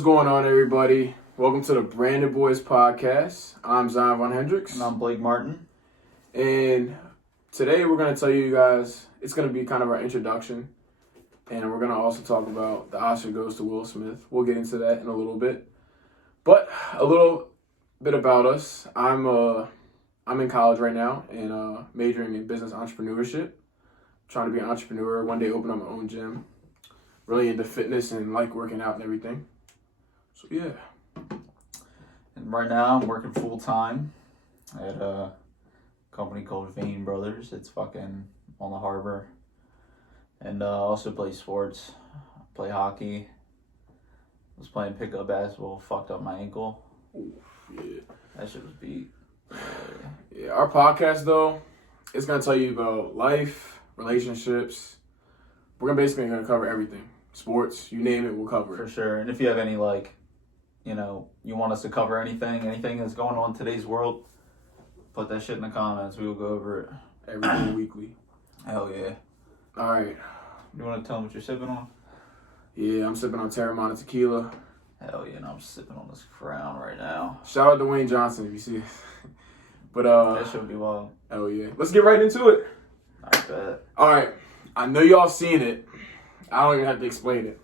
What's going on, everybody? Welcome to the Branded Boys podcast. I'm Zion Von Hendricks. And I'm Blake Martin. And today we're going to tell you guys, it's going to be kind of our introduction. And we're going to also talk about the Oscar goes to Will Smith. We'll get into that in a little bit. But a little bit about us. I'm in college right now and majoring in business entrepreneurship. Trying to be an entrepreneur, one day open up my own gym. Really into fitness and like working out and everything. So yeah. And right now I'm working full time at a company called Vane Brothers. It's fucking on the harbor. And also play sports. Play hockey. Was playing pickup basketball, fucked up my ankle. Ooh, yeah. That shit was beat. Yeah, our podcast though, it's gonna tell you about life, relationships. We're basically gonna cover everything. Sports, you name it, we'll cover it. For sure. And if you have any you want us to cover anything that's going on in today's world, put that shit in the comments. We will go over it. Everything weekly. Hell yeah. Alright. You want to tell them what you're sipping on? Yeah, I'm sipping on Terramana tequila. Hell yeah, and I'm sipping on this Crown right now. Shout out to Dwayne Johnson if you see it. But that should be wild. Hell yeah. Let's get right into it. I bet. Alright. I know y'all seen it. I don't even have to explain it.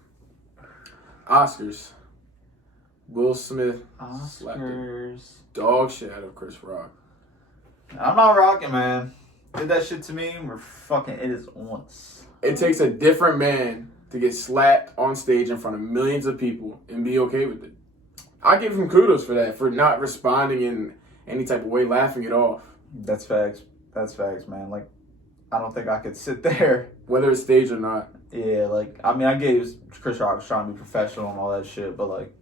Oscars. Will Smith slapped the dog shit out of Chris Rock. I'm not rocking, man. Did that shit to me, we're fucking, it is once. It takes a different man to get slapped on stage in front of millions of people and be okay with it. I give him kudos for that, for not responding in any type of way, laughing it off. That's facts. That's facts, man. Like, I don't think I could sit there. Whether it's staged or not. Yeah, like, I mean, I get Chris Rock was trying to be professional and all that shit, but, like,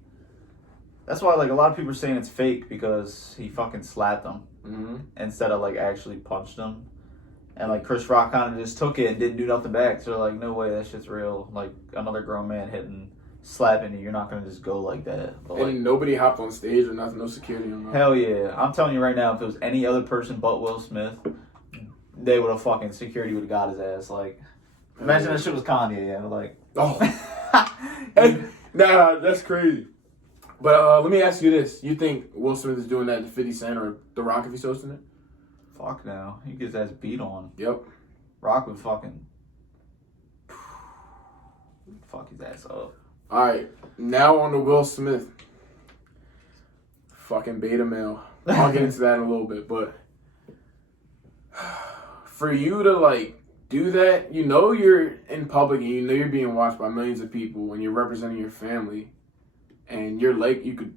that's why, like, a lot of people are saying it's fake because he fucking slapped him instead of, like, actually punched him. And, like, Chris Rock kind of just took it and didn't do nothing back. So, like, no way, that shit's real. Like, another grown man slapping you, you're not going to just go like that. But, and nobody hopped on stage or nothing, no security or nothing. Hell yeah. I'm telling you right now, if it was any other person but Will Smith, they would have fucking, security would have got his ass. Like, imagine that shit was Kanye, yeah. Like, oh. And, nah, that's crazy. But let me ask you this. You think Will Smith is doing that to 50 Cent or The Rock if he's hosting it? Fuck no. He gets his ass beat on. Yep. Rock would fucking fuck his ass up. Alright, now on to Will Smith. Fucking beta male. I'll get into that in a little bit, but for you to like do that, you know you're in public and you know you're being watched by millions of people when you're representing your family and you're like you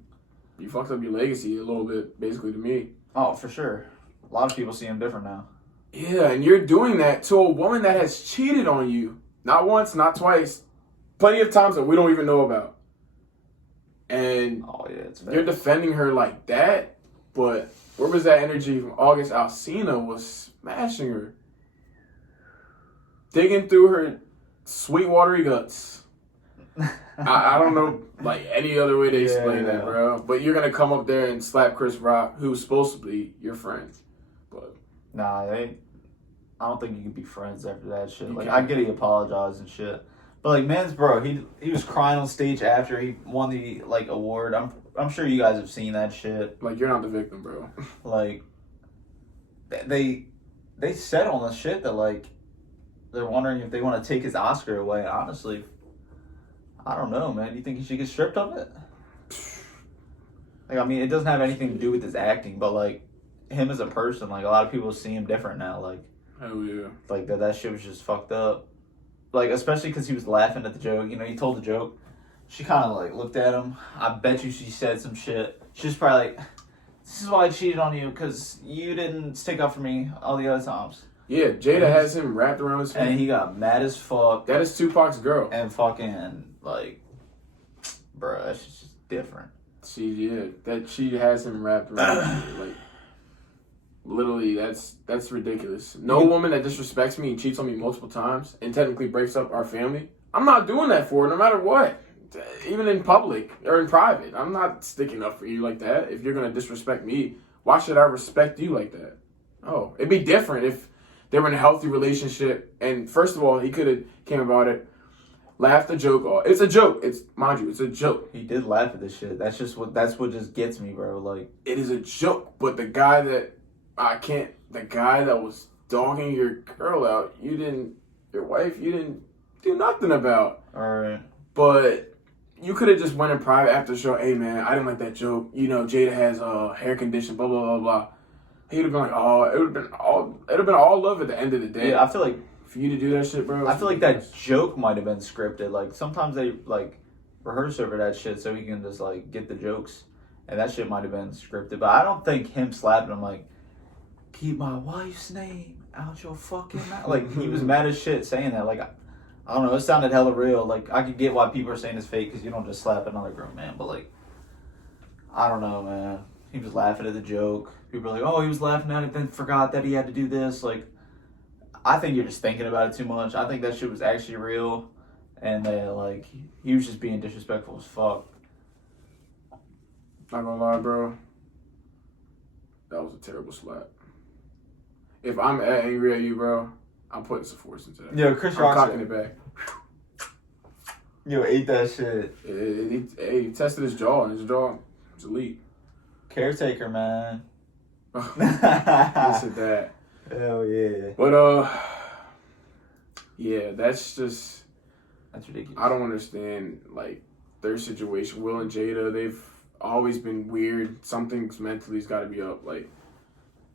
fucked up your legacy a little bit, basically, to me. Oh, for sure. A lot of people see him different now. Yeah, and you're doing that to a woman that has cheated on you. Not once, not twice. Plenty of times that we don't even know about. And you're defending her like that, but where was that energy from August Alsina was smashing her? Digging through her sweet watery guts. I don't know like any other way to explain that, bro. But you're going to come up there and slap Chris Rock, who's supposed to be your friend. But nah, I don't think you can be friends after that shit. Like, I get he apologized and shit. But like, man's bro, he was crying on stage after he won the like award. I'm sure you guys have seen that shit. Like, you're not the victim, bro. Like, they said on the shit that like they're wondering if they want to take his Oscar away. Honestly, I don't know, man. Do you think he should get stripped of it? Like, I mean, it doesn't have anything to do with his acting, but like him as a person, like a lot of people see him different now. Like, hell yeah. Like that shit was just fucked up. Like, especially because he was laughing at the joke. You know, he told the joke. She kind of, like, looked at him. I bet you she said some shit. She was probably like, this is why I cheated on you, because you didn't stick up for me all the other times. Yeah, Jada has him wrapped around his feet. And he got mad as fuck. That is Tupac's girl. And fucking, like, bro, that's just different. She has him wrapped around his feet. Like, literally, that's ridiculous. No woman that disrespects me and cheats on me multiple times and technically breaks up our family, I'm not doing that for her no matter what. Even in public or in private, I'm not sticking up for you like that. If you're going to disrespect me, why should I respect you like that? Oh, it'd be different if they were in a healthy relationship. And first of all, he could have came about it laugh the joke off. It's a joke. Mind you, it's a joke. He did laugh at this shit. That's what just gets me, bro. Like, it is a joke. But the guy that was dogging your girl out, your wife, you didn't do nothing about. All right. But you could have just went in private after the show. Hey man, I didn't like that joke. You know, Jada has a hair condition. Blah blah blah blah. He'd have been like, oh, it would have been all love at the end of the day. Yeah, I feel like for you to do that shit, bro. I feel like that joke might have been scripted. Like sometimes they like rehearse over that shit so he can just like get the jokes, and that shit might have been scripted. But I don't think him slapping him like, keep my wife's name out your fucking mouth. Like he was mad as shit saying that. Like I don't know, it sounded hella real. Like I could get why people are saying it's fake because you don't just slap another grown man. But like, I don't know, man. He was laughing at the joke. People are like, oh, he was laughing at it, then forgot that he had to do this. Like, I think you're just thinking about it too much. I think that shit was actually real, and that like he was just being disrespectful as fuck. Not gonna lie, bro. That was a terrible slap. If I'm angry at you, bro, I'm putting some force into that. Yo, Chris I'm Rock cocking it back. Yo, ate that shit. He tested his jaw, and his jaw was elite. Caretaker, man. Listen to that. Hell yeah. But yeah, that's ridiculous. I don't understand like their situation. Will and Jada, they've always been weird. Something's mentally's got to be up. Like,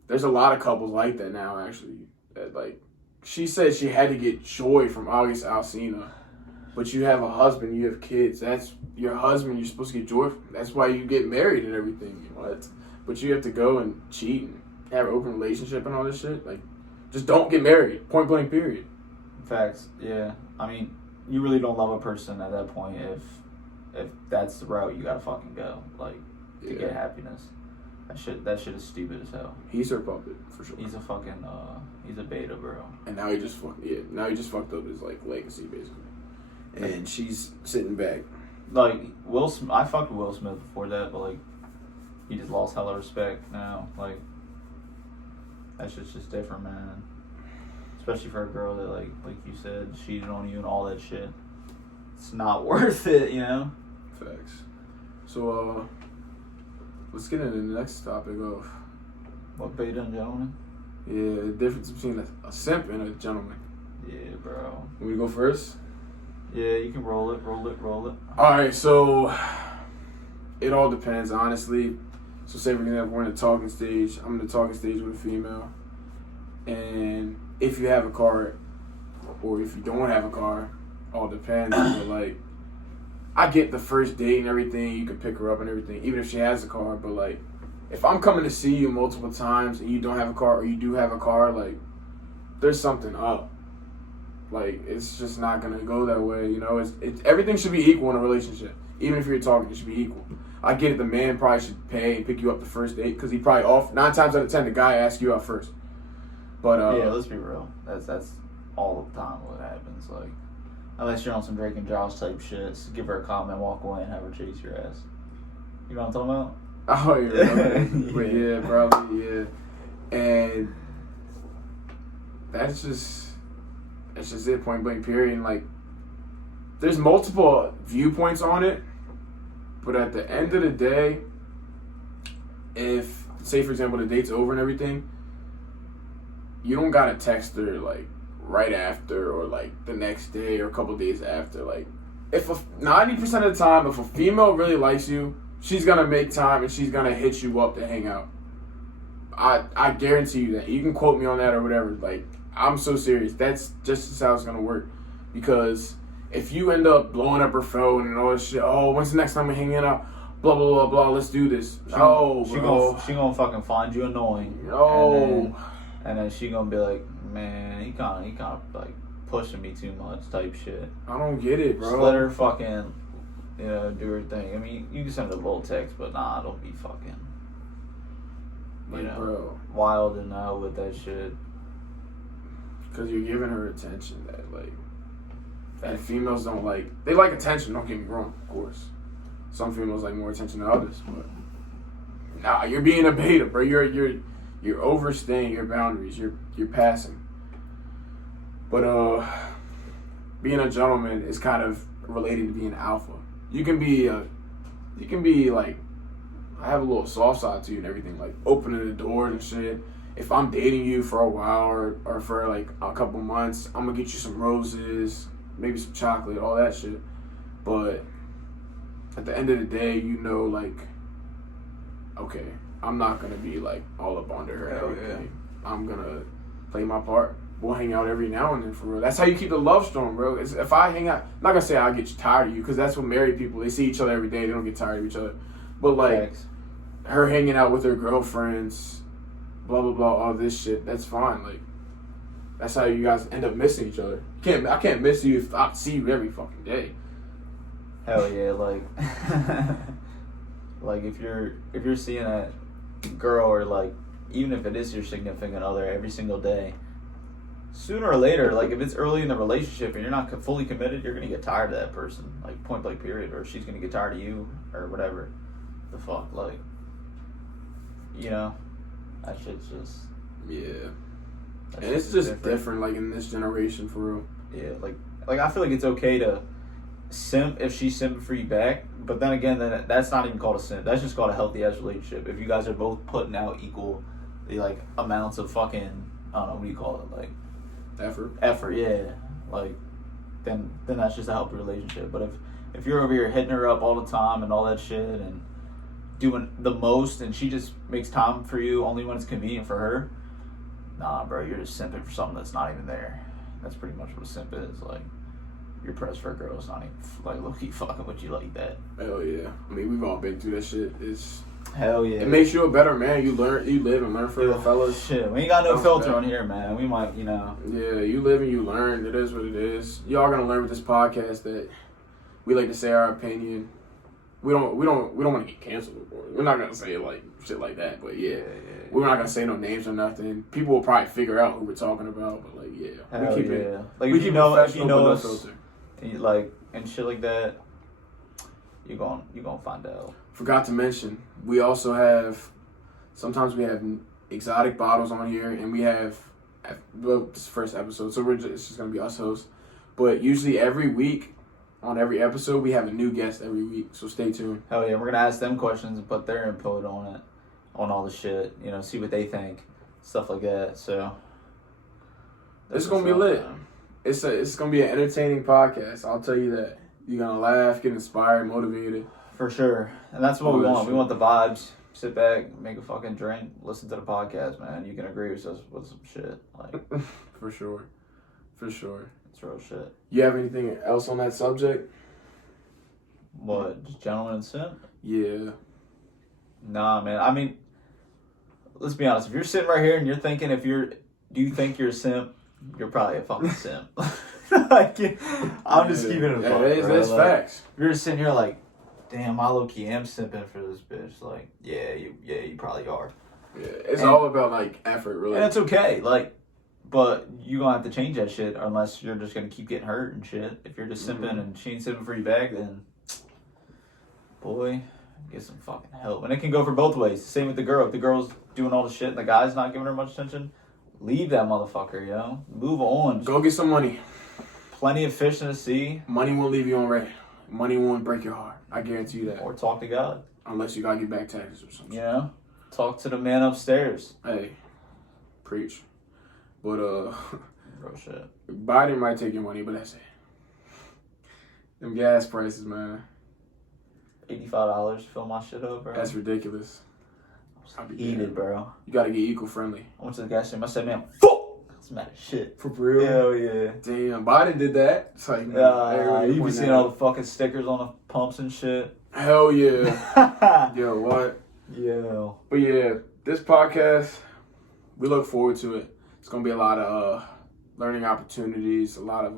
there's a lot of couples like that now. Actually, that like she said she had to get joy from August Alsina, but you have a husband, you have kids. That's your husband. You're supposed to get joy from. That's why you get married and everything. You know, but you have to go and cheat and have an open relationship and all this shit. Like, just don't get married. Point blank. Period. Facts. Yeah. I mean, you really don't love a person at that point if that's the route you gotta fucking go. Like, to get happiness. That shit is stupid as hell. He's her puppet for sure. He's a fucking he's a beta, bro. And now he just fucked up his like legacy basically. And she's sitting back. Like Will Smith, I fucked with Will Smith before that, but like he just lost hella respect now. Like that shit's just different, man. Especially for a girl that like you said, cheated on you and all that shit. It's not worth it, you know? Facts. So let's get into the next topic of what beta and gentleman? Yeah, the difference between a simp and a gentleman. Yeah, bro. Want me to go first? Yeah, you can roll it. Alright, so it all depends, honestly. So say we're in the talking stage. I'm in the talking stage with a female. And if you have a car or if you don't have a car, all depends. But like, I get the first date and everything, you can pick her up and everything, even if she has a car, but like, if I'm coming to see you multiple times and you don't have a car or you do have a car, like, there's something up. Like, it's just not gonna go that way, you know? It's everything should be equal in a relationship. Even if you're talking, it should be equal. I get it, the man probably should pay and pick you up the first date, because he probably 9 times out of 10, the guy asks you out first. But yeah, let's be real. That's all the time what happens. Like, unless you're on some Drake and Josh type shit, so give her a comment, walk away, and have her chase your ass. You know what I'm talking about? Oh, yeah. But yeah, probably, yeah. And that's just it, point blank, period. And like, there's multiple viewpoints on it, but at the end of the day, if, say for example, the date's over and everything, you don't gotta text her like right after or like the next day or a couple days after. Like, if 90% of the time, if a female really likes you, she's gonna make time and she's gonna hit you up to hang out. I guarantee you that. You can quote me on that or whatever. Like, I'm so serious. That's just how it's gonna work. Because if you end up blowing up her phone and all this shit, oh, when's the next time we're hanging out? Blah blah blah blah. Let's do this. She gonna fucking find you annoying. No. And then she gonna be like, man, he kind of like pushing me too much type shit. I don't get it, bro. Just let her fucking, you know, do her thing. I mean, you can send a little text, but nah, don't be fucking, you know, bro, wild and out with that shit. Because you're giving her attention that, like, and females don't like, they like attention, don't get me wrong, of course. Some females like more attention than others, but nah, you're being a beta, bro. You're overstaying your boundaries. You're passing. But being a gentleman is kind of related to being alpha. You can be like, I have a little soft side to you and everything, like opening the doors and shit. If I'm dating you for a while or for like a couple months, I'm gonna get you some roses, maybe some chocolate, all that shit. But at the end of the day, you know, like, okay, I'm not gonna be like all up under her and everything. Yeah. I'm gonna play my part. We'll hang out every now and then for real. That's how you keep the love strong, bro. If I hang out, I'm not gonna say I get tired of you, because that's what married people, they see each other every day, they don't get tired of each other. But like, Thanks. Her hanging out with her girlfriends, blah blah blah, all this shit, that's fine. Like, that's how you guys end up missing each other. I can't miss you if I see you every fucking day. Hell yeah, like like if you're seeing a girl, or like even if it is your significant other, every single day, sooner or later, like if it's early in the relationship and you're not fully committed, you're gonna get tired of that person, like point blank period, or she's gonna get tired of you, or whatever the fuck, like, you know, that shit's just, yeah. And it's just different, like in this generation, for real. Yeah, like I feel like it's okay to simp if she's simping for you back, but then again, then that's not even called a simp. That's just called a healthy ass relationship. If you guys are both putting out equal, like, amounts of fucking, I don't know, what do you call it, like effort, yeah, like then that's just a healthy relationship. But if you're over here hitting her up all the time and all that shit and doing the most, and she just makes time for you only when it's convenient for her, nah, bro, you're just simping for something that's not even there. That's pretty much what a simp is. Like, you're pressed for a girl, it's not even like low-key fucking with you like that. Hell yeah. I mean, we've all been through that shit. Hell yeah. It makes you a better man. You live and learn for the fellas. Shit, we ain't got no filter on here, man. We might, you know. Yeah, you live and you learn. It is what it is. Y'all gonna learn with this podcast that we like to say our opinion. We don't want to get canceled. We're not gonna say like shit like that. But yeah. We're not gonna say no names or nothing. People will probably figure out who we're talking about. But like, yeah, we keep it. Like, we if you keep know no us, filter. Like, and shit like that, you gonna find out. Forgot to mention, we also have, sometimes we have exotic bottles on here, and we have, well, this is the first episode, so it's just going to be us hosts. But usually every week, on every episode, we have a new guest every week, so stay tuned. Hell yeah, we're going to ask them questions and put their input on it, on all the shit, you know, see what they think, stuff like that, so. It's going to be lit. It's going to be an entertaining podcast, I'll tell you that. You're going to laugh, get inspired, motivated. For sure. And that's what we want. We want the vibes. Sit back, make a fucking drink, listen to the podcast, man. You can agree with us with some shit. Like, For sure. It's real shit. You have anything else on that subject? What? Just gentleman and simp? Yeah. Nah, man. I mean, let's be honest. If you're sitting right here and you're thinking do you think you're a simp? You're probably a fucking simp. Like, I'm just keeping it a fuck, That's like, facts. If you're sitting here like, damn, I low-key am simping for this bitch. Like, you probably are. Yeah, it's all about, like, effort, really. And it's okay, like, but you gonna have to change that shit unless you're just gonna keep getting hurt and shit. If you're just simping and she ain't simping for you back, then, boy, get some fucking help. And it can go for both ways. Same with the girl. If the girl's doing all the shit and the guy's not giving her much attention, leave that motherfucker, yo. Move on. Go get some money. Plenty of fish in the sea. Money won't leave you on red. Money won't break your heart. I guarantee you that. Or talk to God. Unless you gotta get back taxes or something. You know? Talk to the man upstairs. Hey, preach. But, Real shit. Biden might take your money, but that's it. Them gas prices, man. $85 to fill my shit up, bro. That's ridiculous. I'll be heated, bro. You gotta get eco-friendly. I went to the gas station. I said, man, fuck! That's mad as shit. For real? Hell yeah. Damn, Biden did that. It's like, you be seeing all the fucking stickers on the pumps and shit. Hell yeah. Yo, what? Yo. But yeah, this podcast, we look forward to it. It's gonna be a lot of learning opportunities, a lot of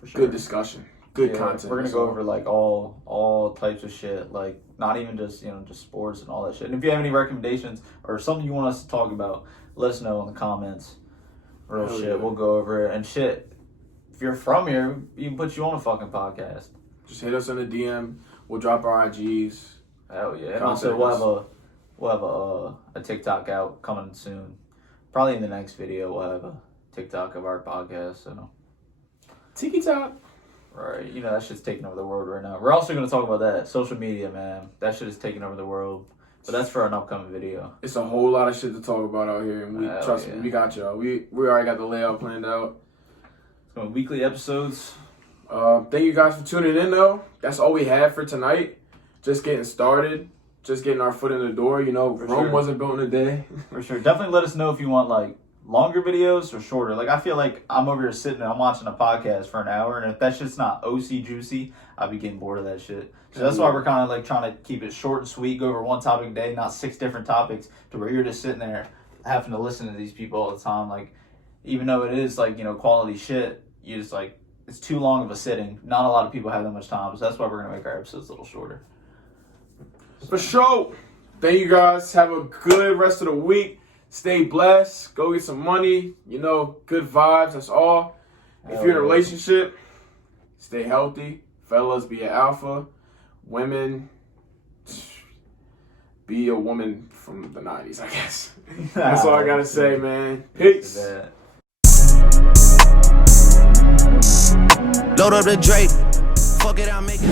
For sure. good discussion, good content. We're gonna go over like all types of shit, like not even just just sports and all that shit. And if you have any recommendations or something you want us to talk about, let us know in the comments. Real shit, yeah. We'll go over it and shit. If you're from here, we can put you on a fucking podcast. Just hit us in the DM. We'll drop our IGs. Hell yeah! And also we'll have a TikTok out coming soon. Probably in the next video we'll have a TikTok of our podcast. So Tiki Talk. Right. You know, that shit's taking over the world right now. We're also going to talk about that. Social media, man. That shit is taking over the world. But that's for an upcoming video. It's a whole lot of shit to talk about out here. And we trust me, we got y'all. We already got the layout planned out. It's going to be weekly episodes. Thank you guys for tuning in, though. That's all we had for tonight. Just getting started. Just getting our foot in the door. You know, Rome wasn't built in a day. For sure. Definitely let us know if you want, like, longer videos or shorter. Like, I feel like I'm over here sitting and I'm watching a podcast for an hour, and if that shit's not OC juicy, I'll be getting bored of that shit. So that's why we're kind of like trying to keep it short and sweet, go over one topic a day, not 6 different topics, to where you're just sitting there having to listen to these people all the time. Like, even though it is like, you know, quality shit, you just like, it's too long of a sitting. Not a lot of people have that much time, so that's why we're gonna make our episodes a little shorter. For sure. Thank you guys. Have a good rest of the week. Stay blessed. Go get some money. You know, good vibes. That's all. If you're in a relationship, stay healthy. Fellas, be an alpha. Women, be a woman from the 90s, I guess. That's all I got to say, man. Peace. Load up the Drake. Fuck it, I'll make it.